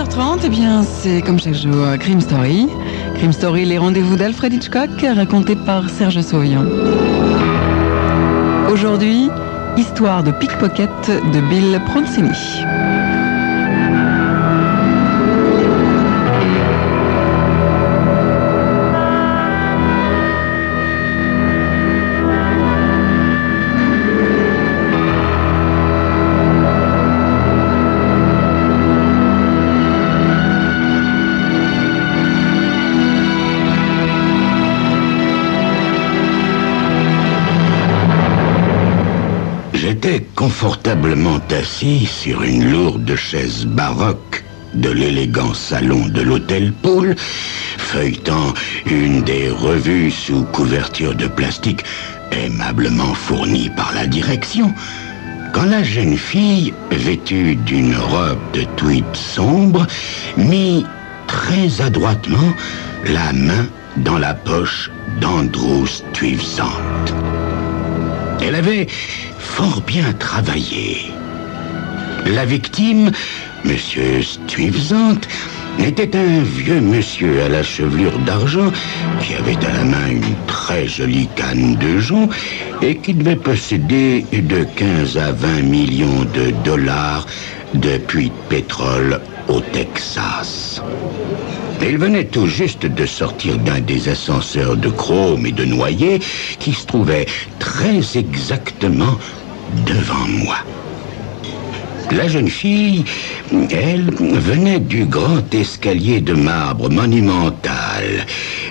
15h30, eh bien, c'est comme chaque jour, Crime Story. Crime Story, les rendez-vous d'Alfred Hitchcock, racontés par Serge Sauvian. Aujourd'hui, histoire de pickpocket de Bill Proncini. J'étais confortablement assis sur une lourde chaise baroque de l'élégant salon de l'hôtel Pool, feuilletant une des revues sous couverture de plastique aimablement fournie par la direction, quand la jeune fille, vêtue d'une robe de tweed sombre, mit très adroitement la main dans la poche d'Andrew Stuyvesant. Elle avait fort bien travaillé. La victime, Monsieur Stuyvesant, était un vieux monsieur à la chevelure d'argent qui avait à la main une très jolie canne de jonc et qui devait posséder de 15 à 20 millions de dollars de puits de pétrole au Texas. Il venait tout juste de sortir d'un des ascenseurs de chrome et de noyer qui se trouvait très exactement devant moi. La jeune fille, elle, venait du grand escalier de marbre monumental.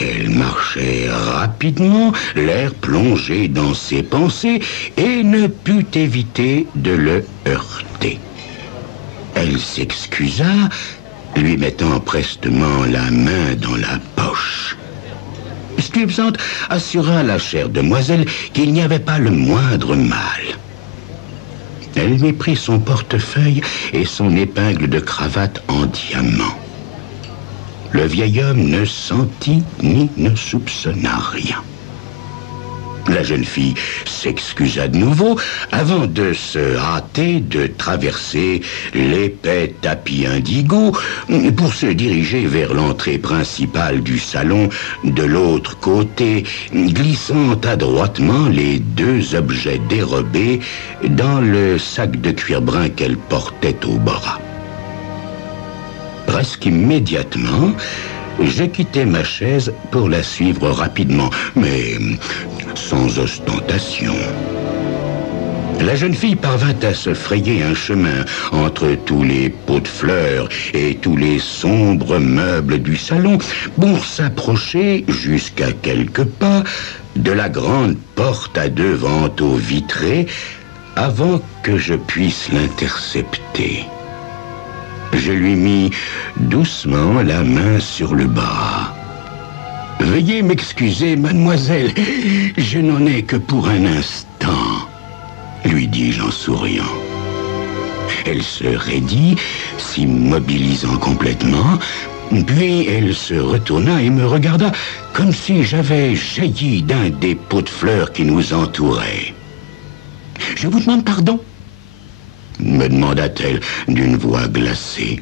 Elle marchait rapidement, l'air plongé dans ses pensées, et ne put éviter de le heurter. Elle s'excusa, lui mettant prestement la main dans la poche. Stuyvesant assura à la chère demoiselle qu'il n'y avait pas le moindre mal. Elle lui prit son portefeuille et son épingle de cravate en diamant. Le vieil homme ne sentit ni ne soupçonna rien. La jeune fille s'excusa de nouveau avant de se hâter de traverser l'épais tapis indigo pour se diriger vers l'entrée principale du salon de l'autre côté, glissant adroitement les deux objets dérobés dans le sac de cuir brun qu'elle portait au bras. Presque immédiatement, j'ai quitté ma chaise pour la suivre rapidement, mais sans ostentation. La jeune fille parvint à se frayer un chemin entre tous les pots de fleurs et tous les sombres meubles du salon pour s'approcher jusqu'à quelques pas de la grande porte à deux vantaux vitrés avant que je puisse l'intercepter. Je lui mis doucement la main sur le bras. « Veuillez m'excuser, mademoiselle, je n'en ai que pour un instant, » lui dis-je en souriant. Elle se raidit, s'immobilisant complètement, puis elle se retourna et me regarda comme si j'avais jailli d'un des pots de fleurs qui nous entouraient. « Je vous demande pardon ?» me demanda-t-elle d'une voix glacée.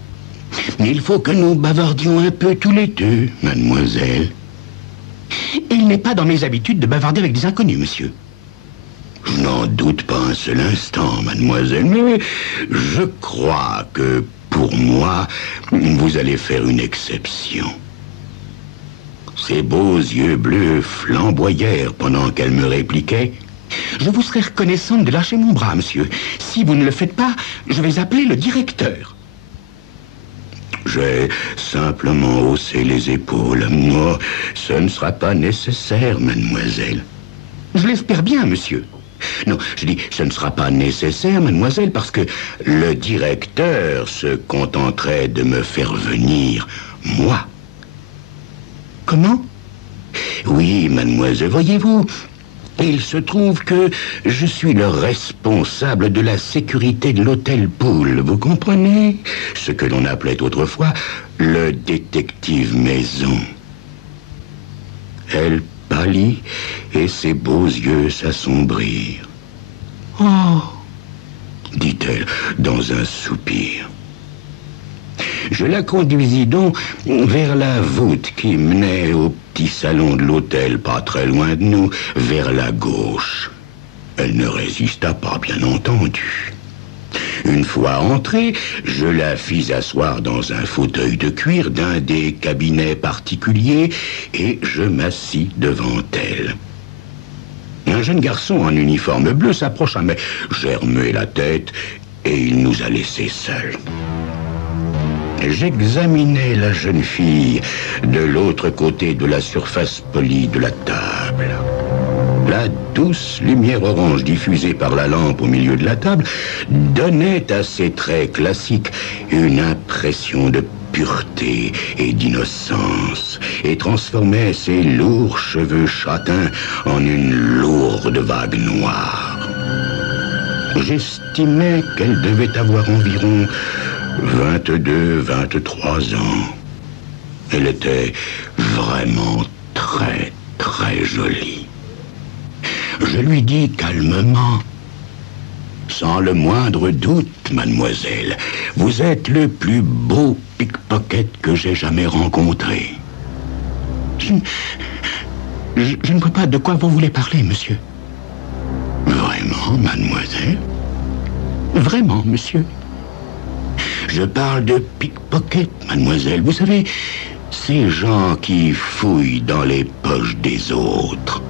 « Il faut que nous bavardions un peu tous les deux, mademoiselle. »« Il n'est pas dans mes habitudes de bavarder avec des inconnus, monsieur. »« Je n'en doute pas un seul instant, mademoiselle, mais je crois que, pour moi, vous allez faire une exception. » Ses beaux yeux bleus flamboyèrent pendant qu'elle me répliquait. « Je vous serais reconnaissante de lâcher mon bras, monsieur. Si vous ne le faites pas, je vais appeler le directeur. » J'ai simplement haussé les épaules. « Non, ce ne sera pas nécessaire, mademoiselle. »« Je l'espère bien, monsieur. » Non, je dis, ce ne sera pas nécessaire, mademoiselle, parce que le directeur se contenterait de me faire venir, moi. »« Comment ? » ?»« Oui, mademoiselle, voyez-vous, il se trouve que je suis le responsable de la sécurité de l'hôtel Pool, vous comprenez? Ce que l'on appelait autrefois le détective maison. » Elle pâlit et ses beaux yeux s'assombrirent. « Oh !» dit-elle dans un soupir. « Je la conduisis donc vers la voûte qui menait au petit salon de l'hôtel, pas très loin de nous, vers la gauche. Elle ne résista pas, bien entendu. Une fois entrée, je la fis asseoir dans un fauteuil de cuir d'un des cabinets particuliers et je m'assis devant elle. Un jeune garçon en uniforme bleu s'approcha, mais j'ai remué la tête et il nous a laissés seuls. J'examinais la jeune fille de l'autre côté de la surface polie de la table. La douce lumière orange diffusée par la lampe au milieu de la table donnait à ses traits classiques une impression de pureté et d'innocence et transformait ses lourds cheveux châtains en une lourde vague noire. J'estimais qu'elle devait avoir environ 22, 23 ans. Elle était vraiment très, très jolie. Je lui dis calmement: sans le moindre doute, mademoiselle, vous êtes le plus beau pickpocket que j'ai jamais rencontré. Je ne vois pas de quoi vous voulez parler, monsieur. Vraiment, mademoiselle? Vraiment, monsieur? Je parle de pickpocket, mademoiselle. Vous savez, ces gens qui fouillent dans les poches des autres.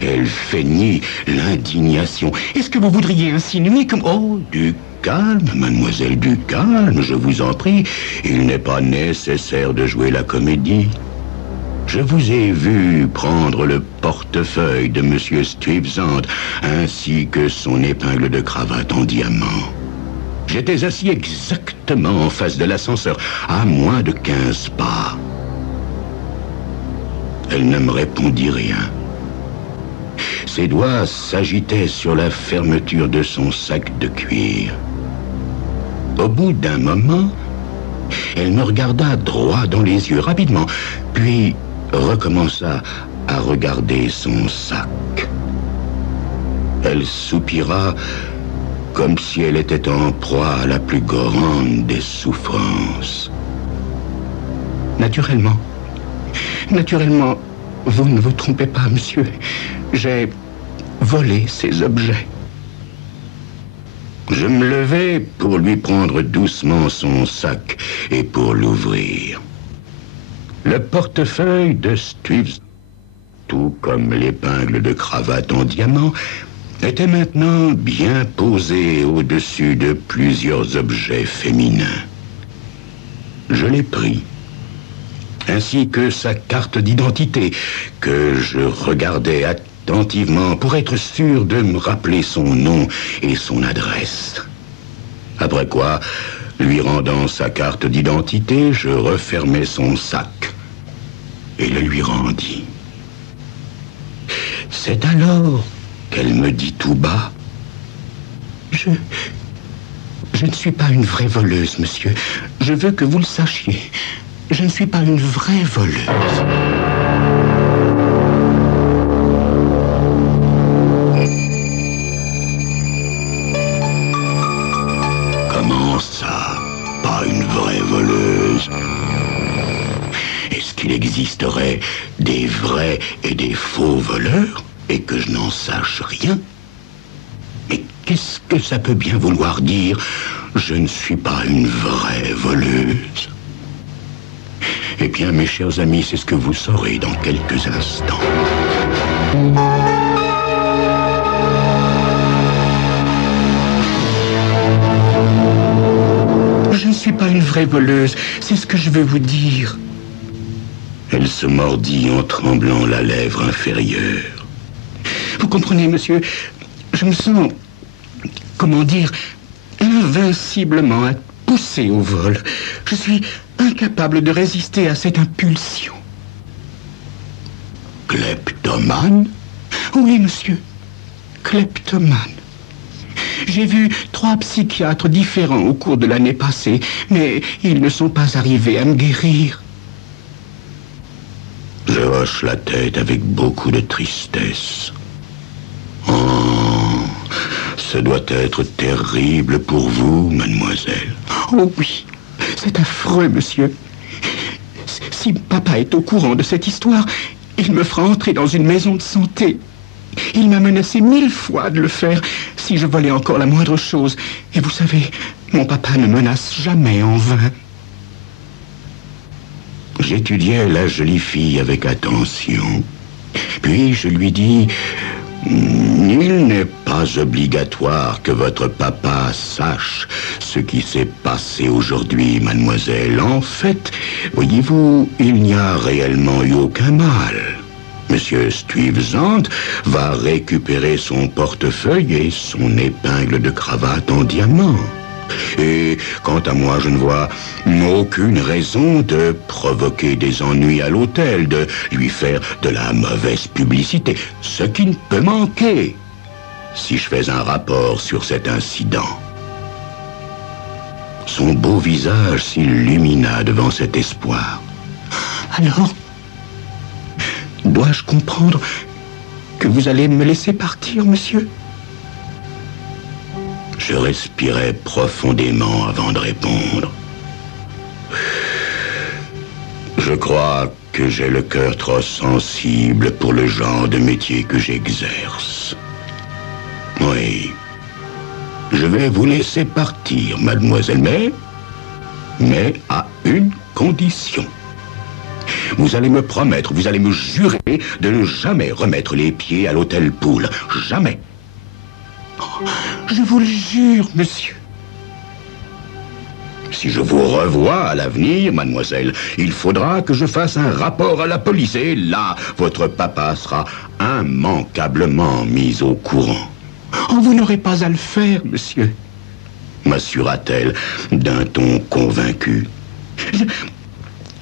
Elle feignit l'indignation. Est-ce que vous voudriez insinuer comme... Oh, du calme, mademoiselle, du calme, je vous en prie. Il n'est pas nécessaire de jouer la comédie. Je vous ai vu prendre le portefeuille de Monsieur Stuyvesant ainsi que son épingle de cravate en diamant. J'étais assis exactement en face de l'ascenseur, à moins de 15 pas. Elle ne me répondit rien. Ses doigts s'agitaient sur la fermeture de son sac de cuir. Au bout d'un moment, elle me regarda droit dans les yeux rapidement, puis recommença à regarder son sac. Elle soupira comme si elle était en proie à la plus grande des souffrances. Naturellement, vous ne vous trompez pas, monsieur. J'ai volé ces objets. Je me levai pour lui prendre doucement son sac et pour l'ouvrir. Le portefeuille de Stuyvesant, tout comme l'épingle de cravate en diamant, était maintenant bien posé au-dessus de plusieurs objets féminins. Je l'ai pris, ainsi que sa carte d'identité, que je regardais attentivement pour être sûr de me rappeler son nom et son adresse. Après quoi, lui rendant sa carte d'identité, je refermai son sac et le lui rendis. C'est alors qu'elle me dit tout bas: Je ne suis pas une vraie voleuse, monsieur. Je veux que vous le sachiez. Je ne suis pas une vraie voleuse. Comment ça, pas une vraie voleuse? Est-ce qu'il existerait des vrais et des faux voleurs et que je n'en sache rien? Mais qu'est-ce que ça peut bien vouloir dire? Je ne suis pas une vraie voleuse. Eh bien, mes chers amis, c'est ce que vous saurez dans quelques instants. Je ne suis pas une vraie voleuse, c'est ce que je veux vous dire. Elle se mordit en tremblant la lèvre inférieure. Vous comprenez, monsieur, je me sens, comment dire, invinciblement poussé au vol. Je suis incapable de résister à cette impulsion. Kleptomane? Oui, monsieur, kleptomane. J'ai vu 3 psychiatres différents au cours de l'année passée, mais ils ne sont pas arrivés à me guérir. Je hoche la tête avec beaucoup de tristesse. Oh, ce doit être terrible pour vous, mademoiselle. Oh oui, C'est affreux, monsieur. Si papa est au courant de cette histoire, il me fera entrer dans une maison de santé. Il m'a menacé 1000 fois de le faire si je volais encore la moindre chose. Et vous savez, mon papa ne menace jamais en vain. J'étudiais la jolie fille avec attention. Puis je lui dis... Il n'est pas obligatoire que votre papa sache ce qui s'est passé aujourd'hui, mademoiselle. En fait, voyez-vous, il n'y a réellement eu aucun mal. Monsieur Stuyvesant va récupérer son portefeuille et son épingle de cravate en diamant. Et quant à moi, je ne vois aucune raison de provoquer des ennuis à l'hôtel, de lui faire de la mauvaise publicité, ce qui ne peut manquer si je fais un rapport sur cet incident. Son beau visage s'illumina devant cet espoir. Alors, dois-je comprendre que vous allez me laisser partir, monsieur ? Je respirais profondément avant de répondre. Je crois que j'ai le cœur trop sensible pour le genre de métier que j'exerce. Oui, je vais vous laisser partir, mademoiselle, mais à une condition. Vous allez me promettre, vous allez me jurer de ne jamais remettre les pieds à l'hôtel Poule. Jamais. Je vous le jure, monsieur. Si je vous revois à l'avenir, mademoiselle, il faudra que je fasse un rapport à la police. Et là, votre papa sera immanquablement mis au courant. Oh, vous n'aurez pas à le faire, monsieur, m'assura-t-elle d'un ton convaincu.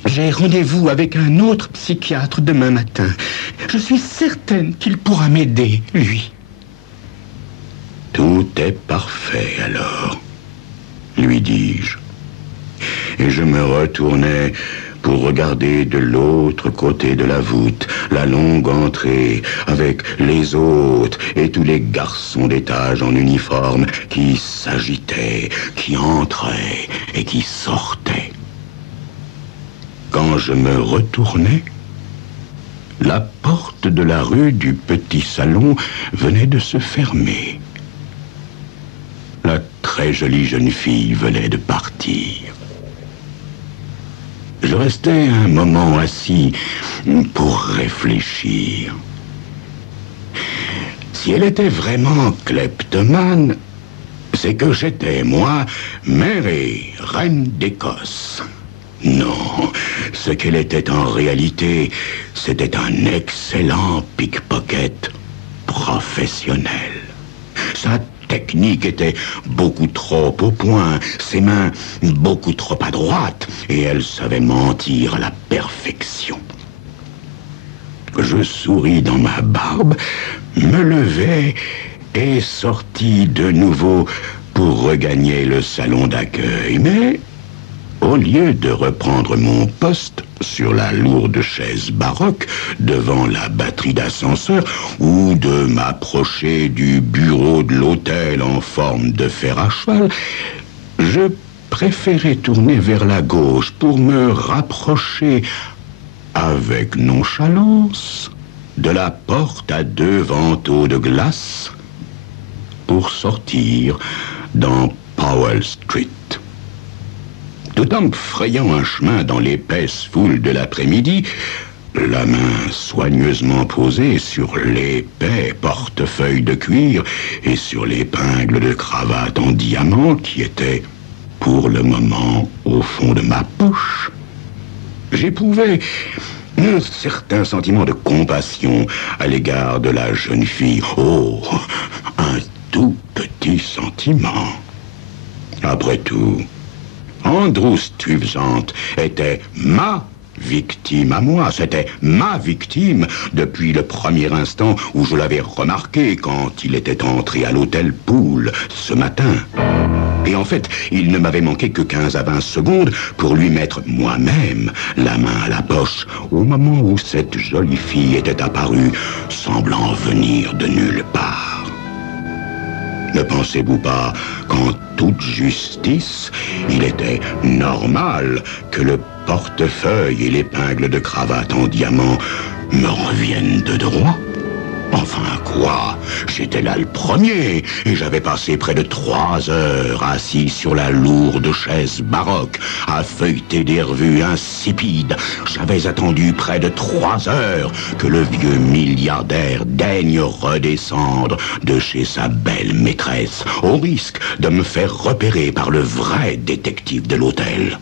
J'ai rendez-vous avec un autre psychiatre demain matin. Je suis certaine qu'il pourra m'aider, lui. Tout est parfait, alors, lui dis-je. Et je me retournai pour regarder de l'autre côté de la voûte la longue entrée avec les hôtes et tous les garçons d'étage en uniforme qui s'agitaient, qui entraient et qui sortaient. Quand je me retournai, la porte de la rue du petit salon venait de se fermer. La très jolie jeune fille venait de partir. Je restai un moment assis pour réfléchir. Si elle était vraiment kleptomane, c'est que j'étais, moi, mère et reine d'Écosse. Non, ce qu'elle était en réalité, c'était un excellent pickpocket professionnel. Sa technique était beaucoup trop au point, ses mains beaucoup trop adroites, et elle savait mentir à la perfection. Je souris dans ma barbe, me levai et sortis de nouveau pour regagner le salon d'accueil. Mais au lieu de reprendre mon poste sur la lourde chaise baroque devant la batterie d'ascenseur ou de m'approcher du bureau de l'hôtel en forme de fer à cheval, je préférais tourner vers la gauche pour me rapprocher avec nonchalance de la porte à 2 vantaux de glace pour sortir dans Powell Street. Tout en me frayant un chemin dans l'épaisse foule de l'après-midi, la main soigneusement posée sur l'épais portefeuille de cuir et sur l'épingle de cravate en diamant qui était, pour le moment, au fond de ma poche, j'éprouvais un certain sentiment de compassion à l'égard de la jeune fille. Oh, un tout petit sentiment. Après tout, Andrew Stuyvesant était ma victime à moi. C'était ma victime depuis le premier instant où je l'avais remarqué quand il était entré à l'hôtel Poole ce matin. Et en fait, il ne m'avait manqué que 15 à 20 secondes pour lui mettre moi-même la main à la poche au moment où cette jolie fille était apparue, semblant venir de nulle part. Ne pensez-vous pas qu'en toute justice, il était normal que le portefeuille et l'épingle de cravate en diamant me reviennent de droit? Enfin quoi? J'étais là le premier, et j'avais passé près de 3 heures assis sur la lourde chaise baroque, à feuilleter des revues insipides. J'avais attendu près de 3 heures que le vieux milliardaire daigne redescendre de chez sa belle maîtresse, au risque de me faire repérer par le vrai détective de l'hôtel.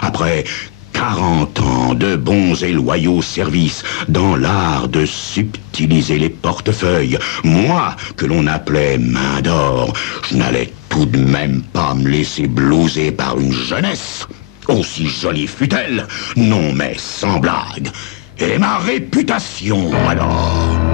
Après 40 ans de bons et loyaux services dans l'art de subtiliser les portefeuilles, moi que l'on appelait main d'or, je n'allais tout de même pas me laisser blouser par une jeunesse, aussi jolie fut-elle, non mais sans blague. Et ma réputation alors?